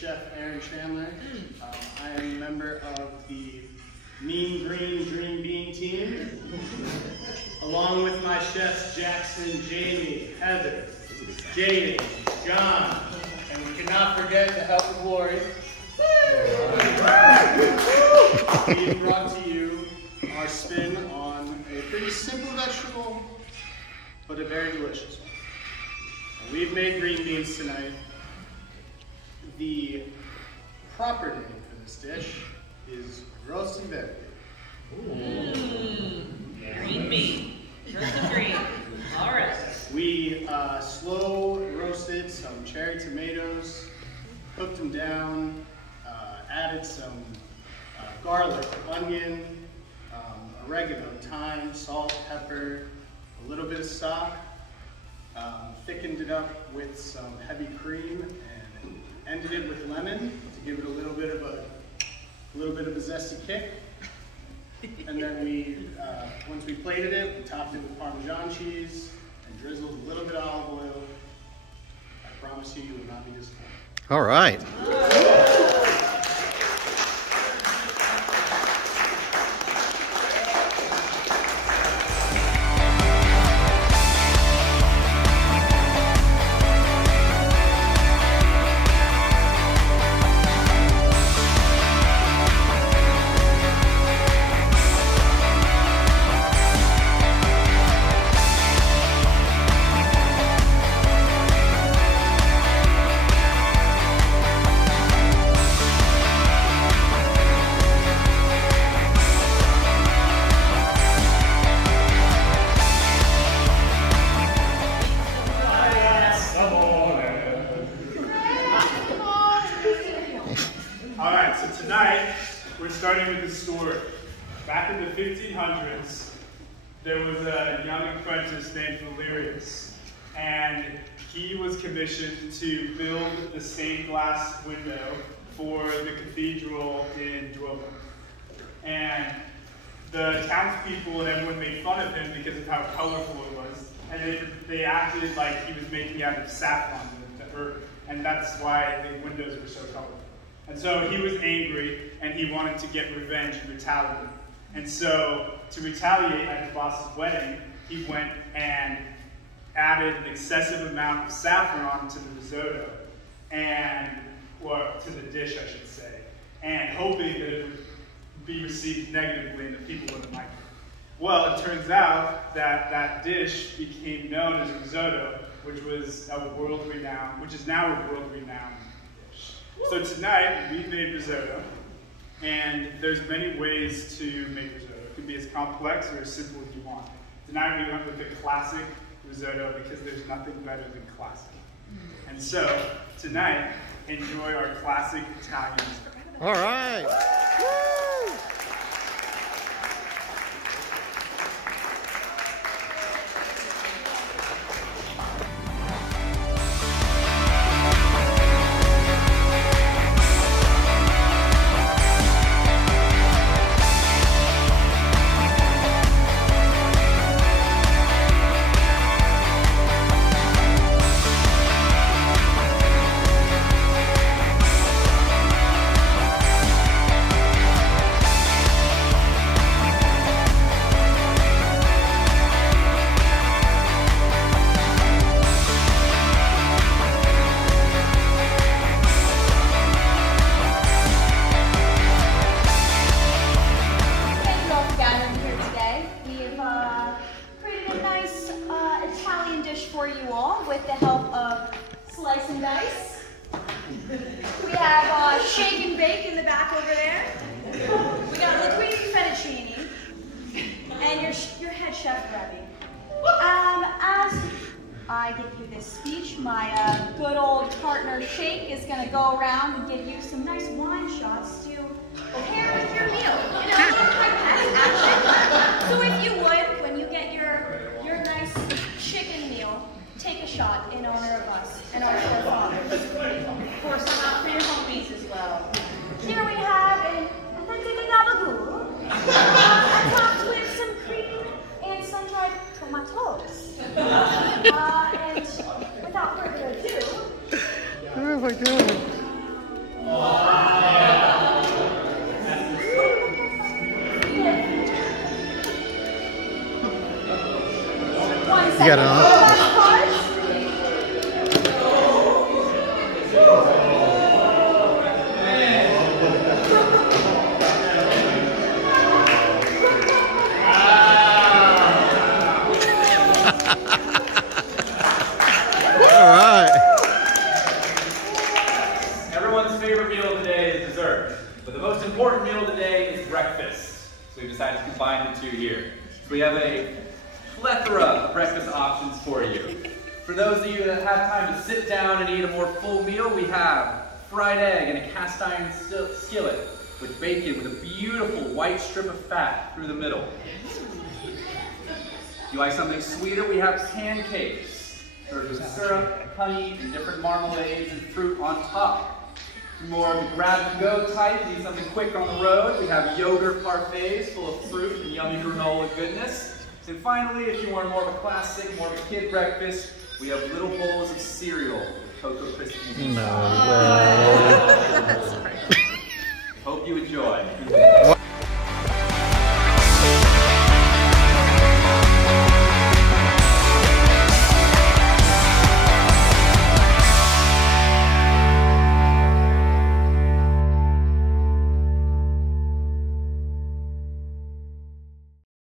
Chef Aaron Chandler. I am a member of the Mean Green Dream Bean team, along with my chefs Jackson, Jamie, Heather, Jaden, John, and we cannot forget the help of Lori. We brought to you our spin on a pretty simple vegetable, but a very delicious one. And we've made green beans tonight. The proper name for this dish is roasted veggie. Green bean. Roasted green. All right. We slow roasted some cherry tomatoes, cooked them down, added some garlic, onion, oregano, thyme, salt, pepper, a little bit of stock, thickened it up with some heavy cream, and ended it with lemon to give it a little bit of a zesty kick. And then we, once we plated it, we topped it with Parmesan cheese and drizzled a little bit of olive oil. I promise you, you will not be disappointed. All right. Alright, so tonight we're starting with the story. Back in the 1500s, there was a young apprentice named Valerius, and he was commissioned to build the stained glass window for the cathedral in Duomo. And the townspeople and everyone made fun of him because of how colorful it was, and they acted like he was making out of saffron, and that's why the windows were so colorful. And so he was angry, and he wanted to get revenge and retaliate. And so, to retaliate at his boss's wedding, he went and added an excessive amount of saffron to the risotto, or to the dish, I should say, and hoping that it would be received negatively and that people wouldn't like it. Well, it turns out that that dish became known as risotto, which is now a world-renowned dish. So tonight, we made risotto, and there's many ways to make risotto. It could be as complex or as simple as you want. Tonight, we went with the classic risotto because there's nothing better than classic. And so, tonight, enjoy our classic Italian risotto. All right. Woo! For you all with the help of slice and dice. We have shake and bake in the back over there. We got linguine fettuccine and your head chef Rebby. As I give you this speech, my good old partner Shake is going to go around and give you some nice wine shots to pair with your meal. You know, action. So if you would, when you get your nice chicken meal, take a shot in honor of us and our forefathers. Of course, for your homies as well. Here we have an authentic gabagool, topped with some cream and sun-dried tomatoes. And without further ado, oh my God. got it on. All right. Everyone's favorite meal of the day is dessert, but the most important meal of the day is breakfast. So we decided to combine the two here. So we have a plethora of breakfast options for you. For those of you that have time to sit down and eat a more full meal, we have fried egg in a cast iron skillet with bacon with a beautiful white strip of fat through the middle. If you like something sweeter, we have pancakes served with syrup, honey, and different marmalades and fruit on top. For more of the grab-and-go type, need something quick on the road, we have yogurt parfaits full of fruit and yummy granola goodness. And finally, if you want more of a classic, more of a kid breakfast, we have little bowls of cereal with Cocoa Krispies. No way. Hope you enjoy.